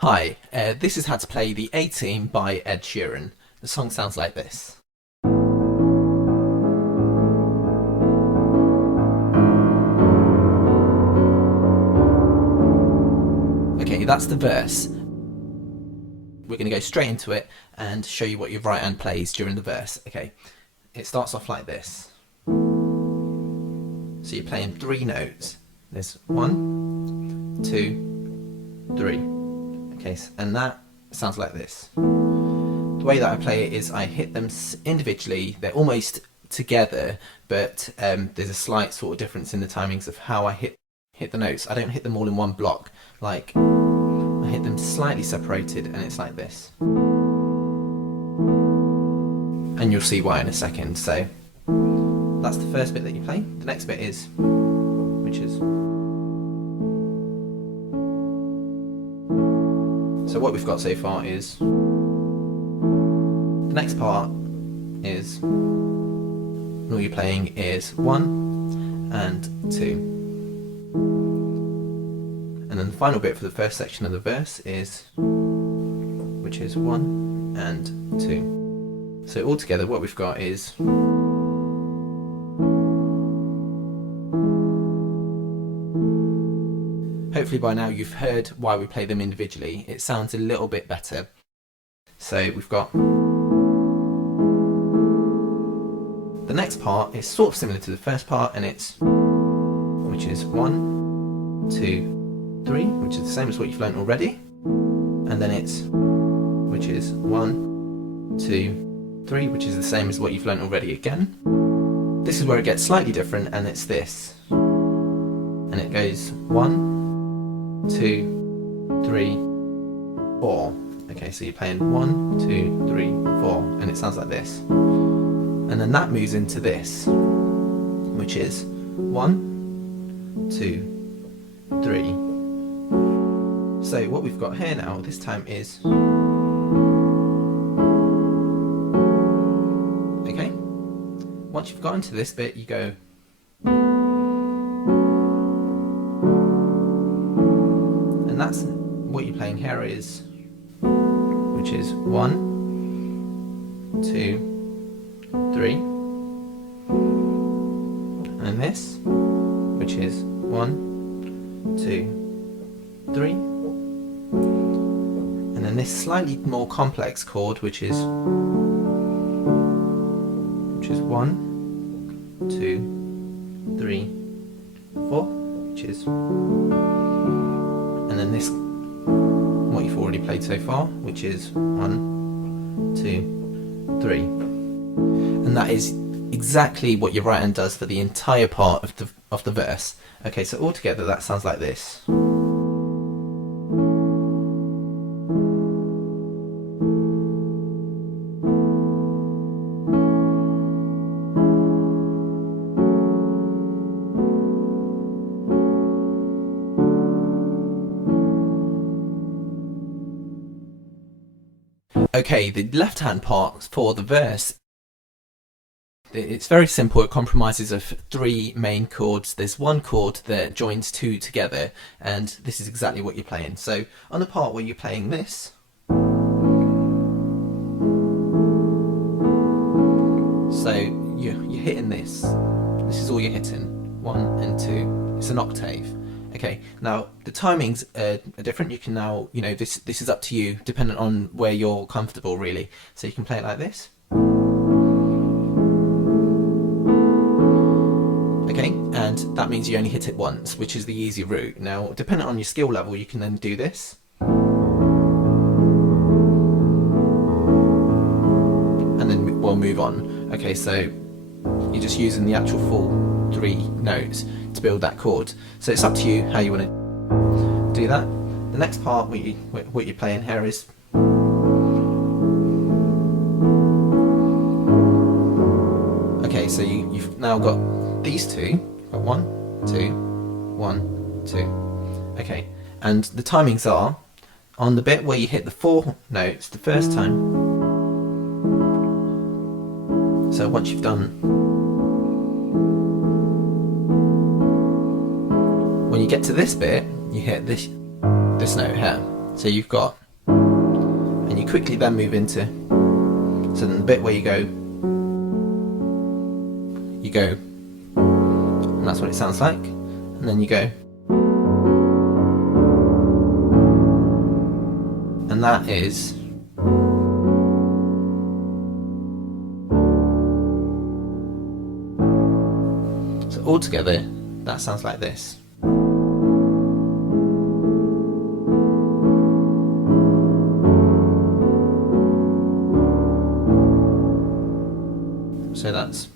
Hi, this is how to play the A-Team by Ed Sheeran. The song sounds like this. Okay, that's the verse. We're going to go straight into it and show you what your right hand plays during the verse. Okay, it starts off like this. So you're playing three notes. There's 1, 2, 3. Okay, and that sounds like this. The way that I play it is I hit them individually. They're almost together, but there's a slight sort of difference in the timings of how I hit the notes. I don't hit them all in one block. Like, I hit them slightly separated, and it's like this. And you'll see why in a second. So that's the first bit that you play. The next bit is, which is. So what we've got so far is, the next part is, all you're playing is 1 and 2. And then the final bit for the first section of the verse is, which is 1 and 2. So altogether what we've got is, hopefully by now you've heard why we play them individually. It sounds a little bit better. So we've got, the next part is sort of similar to the first part, and it's, which is 1, 2, 3, which is the same as what you've learnt already. And then it's, which is 1, 2, 3, which is the same as what you've learnt already again. This is where it gets slightly different, and it's this. And it goes 1, 2, 3, 4. Okay, so you're playing 1, 2, 3, 4, and it sounds like this. And then that moves into this, which is 1, 2, 3. So what we've got here now, this time is, okay, once you've got into this bit, you go, and that's what you're playing here is, which is 1, 2, 3, and this, which is 1, 2, 3, and then this slightly more complex chord, which is 1, 2, 3, 4, which is, and then this, what you've already played so far, which is 1, 2, 3. And that is exactly what your right hand does for the entire part of the verse. Okay, so altogether that sounds like this. Okay, the left hand part for the verse, it's very simple. It compromises of three main chords. There's one chord that joins two together, and this is exactly what you're playing. So on the part where you're playing this, so you're hitting this. This is all you're hitting. 1 and 2. It's an octave. Okay, now the timings are different. You can now, this is up to you, dependent on where you're comfortable, really. So you can play it like this. Okay, and that means you only hit it once, which is the easy route. Now, depending on your skill level, you can then do this. And then we'll move on. Okay, so you're just using the actual full 3 notes to build that chord. So it's up to you how you want to do that. The next part, what you're playing here is, okay, so you've now got these two. Got 1, 2, 1, 2. Okay, and the timings are on the bit where you hit the 4 notes the first time. So once you've done, when you get to this bit, you hit this note here. So you've got, and you quickly then move into, so then the bit where you go, and that's what it sounds like, and then you go, and that is, so all together that sounds like this. So that's,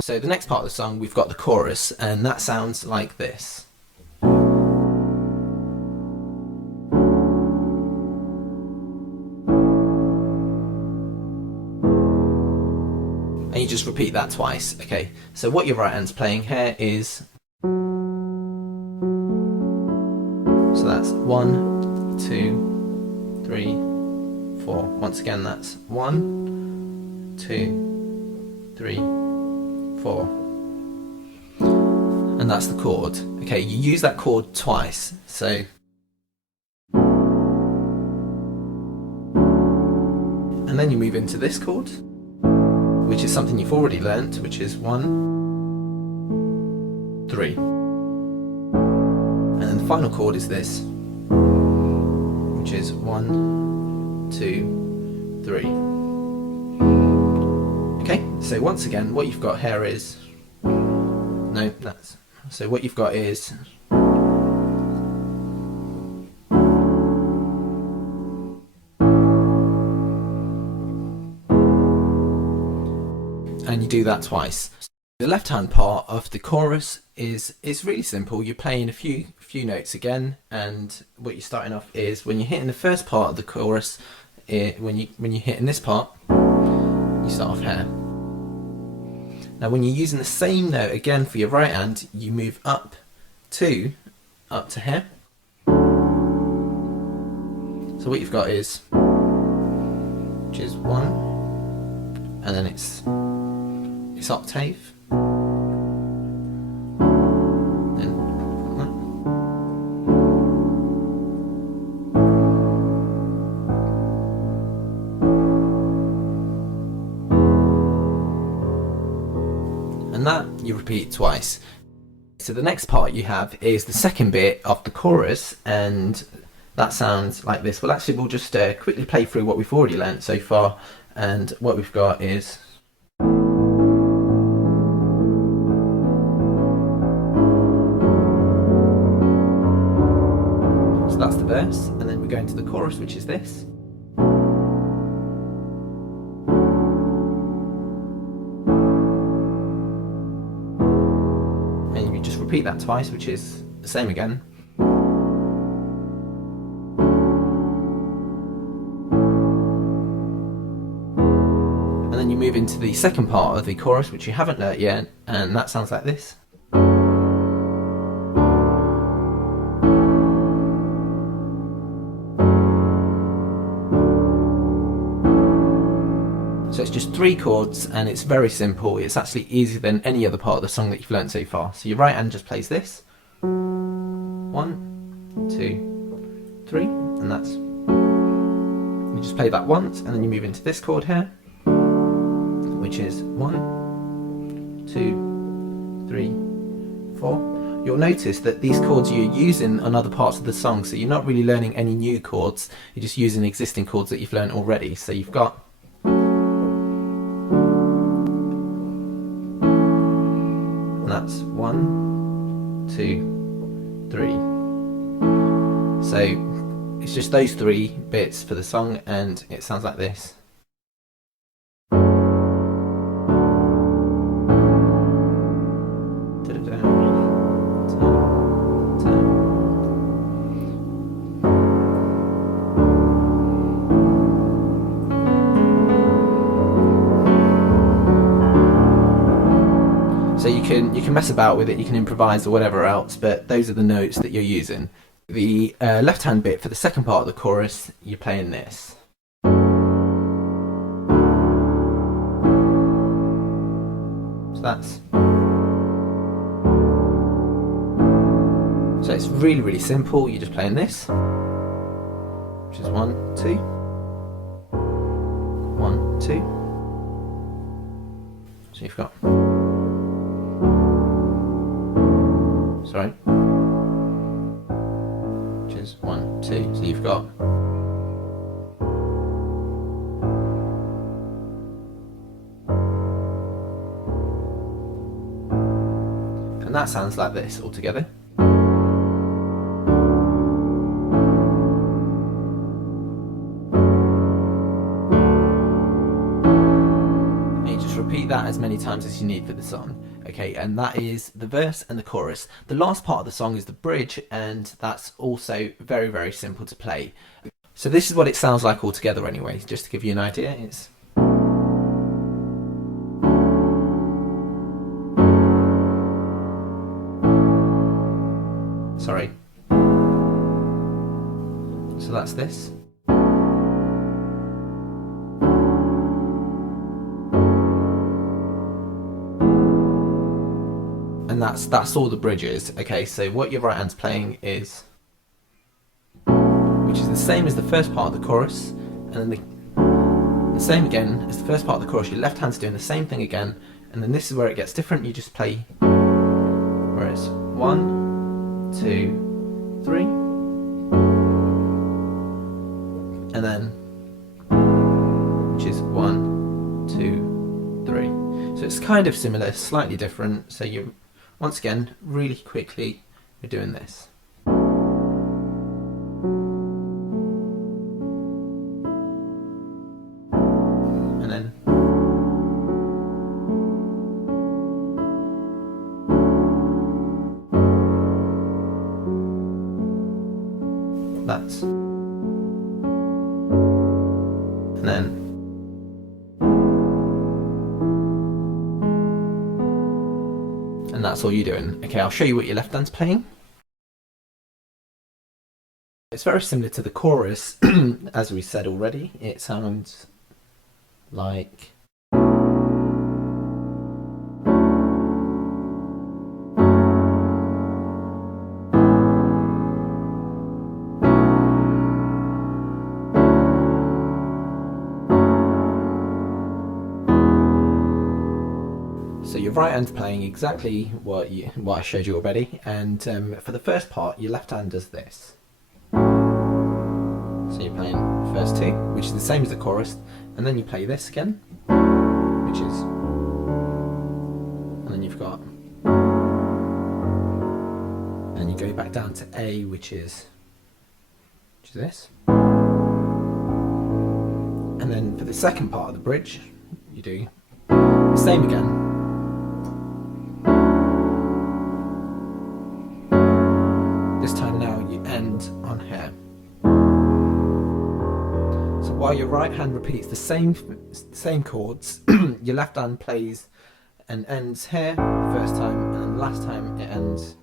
so the next part of the song we've got the chorus, and that sounds like this. And you just repeat that twice. Okay, so what your right hand's playing here is, so that's 1, 2, 3, 4. Once again, that's 1, 2, 3, 4. And that's the chord. Okay, you use that chord twice. So, and then you move into this chord, which is something you've already learnt, which is 1, 3. And then the final chord is this, which is 1, 2, 3. Okay, so once again, what you've got here is, no, that's, so what you've got is, and you do that twice. The left hand part of the chorus is really simple. You're playing a few notes again, and what you're starting off is, when you're hitting the first part of the chorus, when you're hitting this part, you start off here. Now when you're using the same note again for your right hand, you move up to here. So what you've got is, which is 1, and then it's octave, then and that you repeat twice. So the next part you have is the second bit of the chorus, and that sounds like this. Well, actually we'll just quickly play through what we've already learnt so far, and what we've got is, so that's the verse, and then we go into the chorus, which is this. And you just repeat that twice, which is the same again. And then you move into the second part of the chorus, which you haven't learnt yet, and that sounds like this. So it's just 3 chords, and it's very simple. It's actually easier than any other part of the song that you've learnt so far. So your right hand just plays this. 1, 2, 3, and that's, you just play that once, and then you move into this chord here, which is 1, 2, 3, 4. You'll notice that these chords you're using on other parts of the song, so you're not really learning any new chords, you're just using existing chords that you've learnt already. So you've got, and that's 1, 2, 3. So it's just those 3 bits for the song, and it sounds like this. So you can mess about with it, you can improvise or whatever else, but those are the notes that you're using. The left hand bit for the second part of the chorus, you're playing this. So it's really, really simple. You're just playing this, which is 1, 2, 1, 2. So you've got, sorry, which is 1, 2. So you've got, and that sounds like this all together. Repeat that as many times as you need for the song. Okay, and that is the verse and the chorus. The last part of the song is the bridge, and that's also very, very simple to play. So this is what it sounds like all together anyway, just to give you an idea. It's sorry. So that's this. And that's all the bridges. Okay, so what your right hand's playing is, which is the same as the first part of the chorus, and then the same again as the first part of the chorus. Your left hand's doing the same thing again, and then this is where it gets different. You just play where it's 1, 2, 3, and then which is 1, 2, 3. So it's kind of similar, slightly different. So you, once again, really quickly, we're doing this. And then that's, and then and that's all you're doing. Okay, I'll show you what your left hand's playing. It's very similar to the chorus, as we said already. It sounds like so your right hand's playing exactly what I showed you already, and for the first part, your left hand does this. So you're playing the first two, which is the same as the chorus, and then you play this again, which is, and then you've got, and you go back down to A, which is this, and then for the second part of the bridge, you do the same again. This time now you end on here. So while your right hand repeats the same chords, your left hand plays and ends here the first time, and then the last time it ends